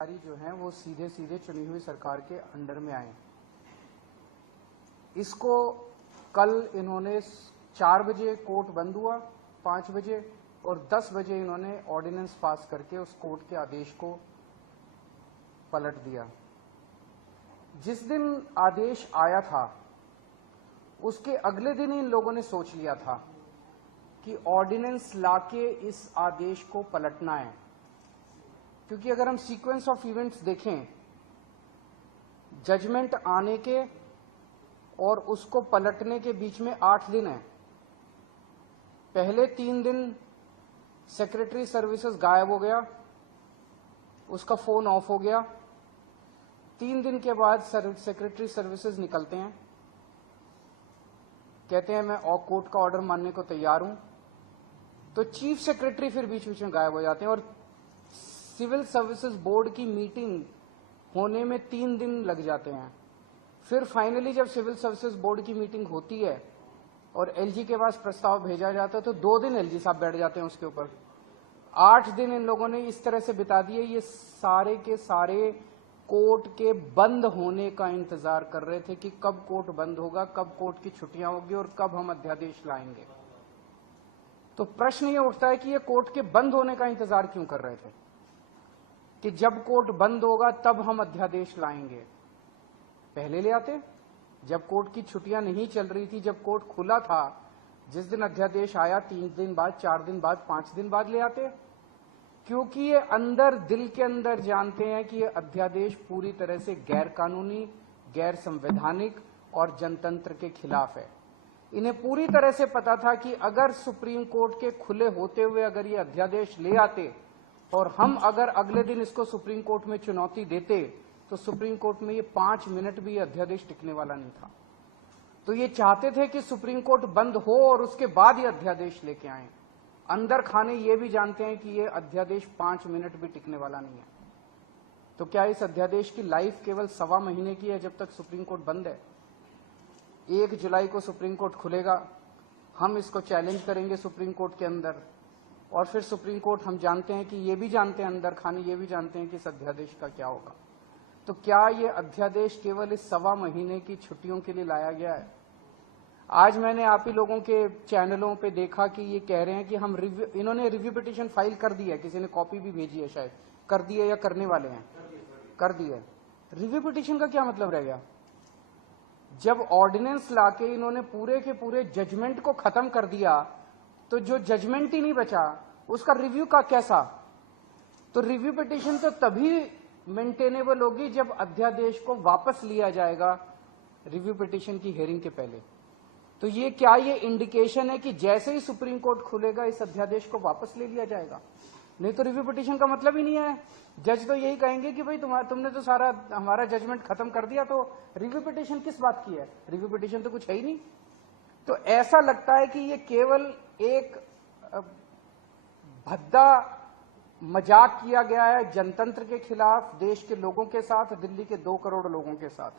जो हैं वो सीधे सीधे चुनी हुई सरकार के अंडर में आए। इसको कल इन्होंने 4 बजे कोर्ट बंद हुआ, 5 बजे और 10 बजे इन्होंने ऑर्डिनेंस पास करके उस कोर्ट के आदेश को पलट दिया। जिस दिन आदेश आया था उसके अगले दिन इन लोगों ने सोच लिया था कि ऑर्डिनेंस लाके इस आदेश को पलटना है, क्योंकि अगर हम सीक्वेंस ऑफ इवेंट्स देखें, जजमेंट आने के और उसको पलटने के बीच में 8 दिन है। पहले 3 दिन सेक्रेटरी सर्विसेज गायब हो गया, उसका फोन ऑफ हो गया। 3 दिन के बाद सेक्रेटरी सर्विसेज निकलते हैं, कहते हैं मैं कोर्ट का ऑर्डर मानने को तैयार हूं, तो चीफ सेक्रेटरी फिर बीच बीच में गायब हो जाते हैं और सिविल सर्विसेज बोर्ड की मीटिंग होने में 3 दिन लग जाते हैं। फिर फाइनली जब सिविल सर्विसेज बोर्ड की मीटिंग होती है और एलजी के पास प्रस्ताव भेजा जाता है तो 2 दिन एलजी साहब बैठ जाते हैं उसके ऊपर। 8 दिन इन लोगों ने इस तरह से बिता दिए। ये सारे के सारे कोर्ट के बंद होने का इंतजार कर रहे थे कि कब कोर्ट बंद होगा, कब कोर्ट की छुट्टियां होगी और कब हम अध्यादेश लाएंगे। तो प्रश्न ये उठता है कि ये कोर्ट के बंद होने का इंतजार क्यों कर रहे थे कि जब कोर्ट बंद होगा तब हम अध्यादेश लाएंगे। पहले ले आते, जब कोर्ट की छुट्टियां नहीं चल रही थी, जब कोर्ट खुला था, जिस दिन अध्यादेश आया 3 दिन बाद, 4 दिन बाद, 5 दिन बाद ले आते, क्योंकि ये अंदर दिल के अंदर जानते हैं कि ये अध्यादेश पूरी तरह से गैर कानूनी, गैर संवैधानिक और जनतंत्र के खिलाफ है। इन्हें पूरी तरह से पता था कि अगर सुप्रीम कोर्ट के खुले होते हुए अगर ये अध्यादेश ले आते और हम अगर अगले दिन इसको सुप्रीम कोर्ट में चुनौती देते तो सुप्रीम कोर्ट में ये 5 मिनट भी अध्यादेश टिकने वाला नहीं था। तो ये चाहते थे कि सुप्रीम कोर्ट बंद हो और उसके बाद ये अध्यादेश लेके आए। अंदर खाने ये भी जानते हैं कि ये अध्यादेश 5 मिनट भी टिकने वाला नहीं है। तो क्या इस अध्यादेश की लाइफ केवल 1.25 महीने की है जब तक सुप्रीम कोर्ट बंद है? 1 जुलाई को सुप्रीम कोर्ट खुलेगा, हम इसको चैलेंज करेंगे सुप्रीम कोर्ट के अंदर और फिर सुप्रीम कोर्ट, हम जानते हैं कि ये भी जानते हैं अंदर खाने ये भी जानते हैं कि इस अध्यादेश का क्या होगा। तो क्या ये अध्यादेश केवल इस 1.25 महीने की छुट्टियों के लिए लाया गया है? आज मैंने आप ही लोगों के चैनलों पे देखा कि ये कह रहे हैं कि हम इन्होंने रिव्यू पिटीशन फाइल कर दी है, किसी ने कॉपी भी भेजी है, शायद कर दी है या करने वाले हैं, कर दी है। रिव्यू पिटीशन का क्या मतलब रह गया? जब ऑर्डिनेंस लाके इन्होंने पूरे के पूरे जजमेंट को खत्म कर दिया तो जो जजमेंट ही नहीं बचा उसका रिव्यू का कैसा? तो रिव्यू पिटीशन तो तभी मेंटेनेबल होगी जब अध्यादेश को वापस लिया जाएगा रिव्यू पिटीशन की हियरिंग के पहले। तो ये क्या ये इंडिकेशन है कि जैसे ही सुप्रीम कोर्ट खुलेगा इस अध्यादेश को वापस ले लिया जाएगा? नहीं तो रिव्यू पिटीशन का मतलब ही नहीं है। जज तो यही कहेंगे कि भाई तुमने तो सारा हमारा जजमेंट खत्म कर दिया, तो रिव्यू पिटीशन किस बात की है? रिव्यू पिटीशन तो कुछ है ही नहीं। तो ऐसा लगता है कि ये केवल एक भद्दा मजाक किया गया है जनतंत्र के खिलाफ, देश के लोगों के साथ, दिल्ली के 2 करोड़ लोगों के साथ।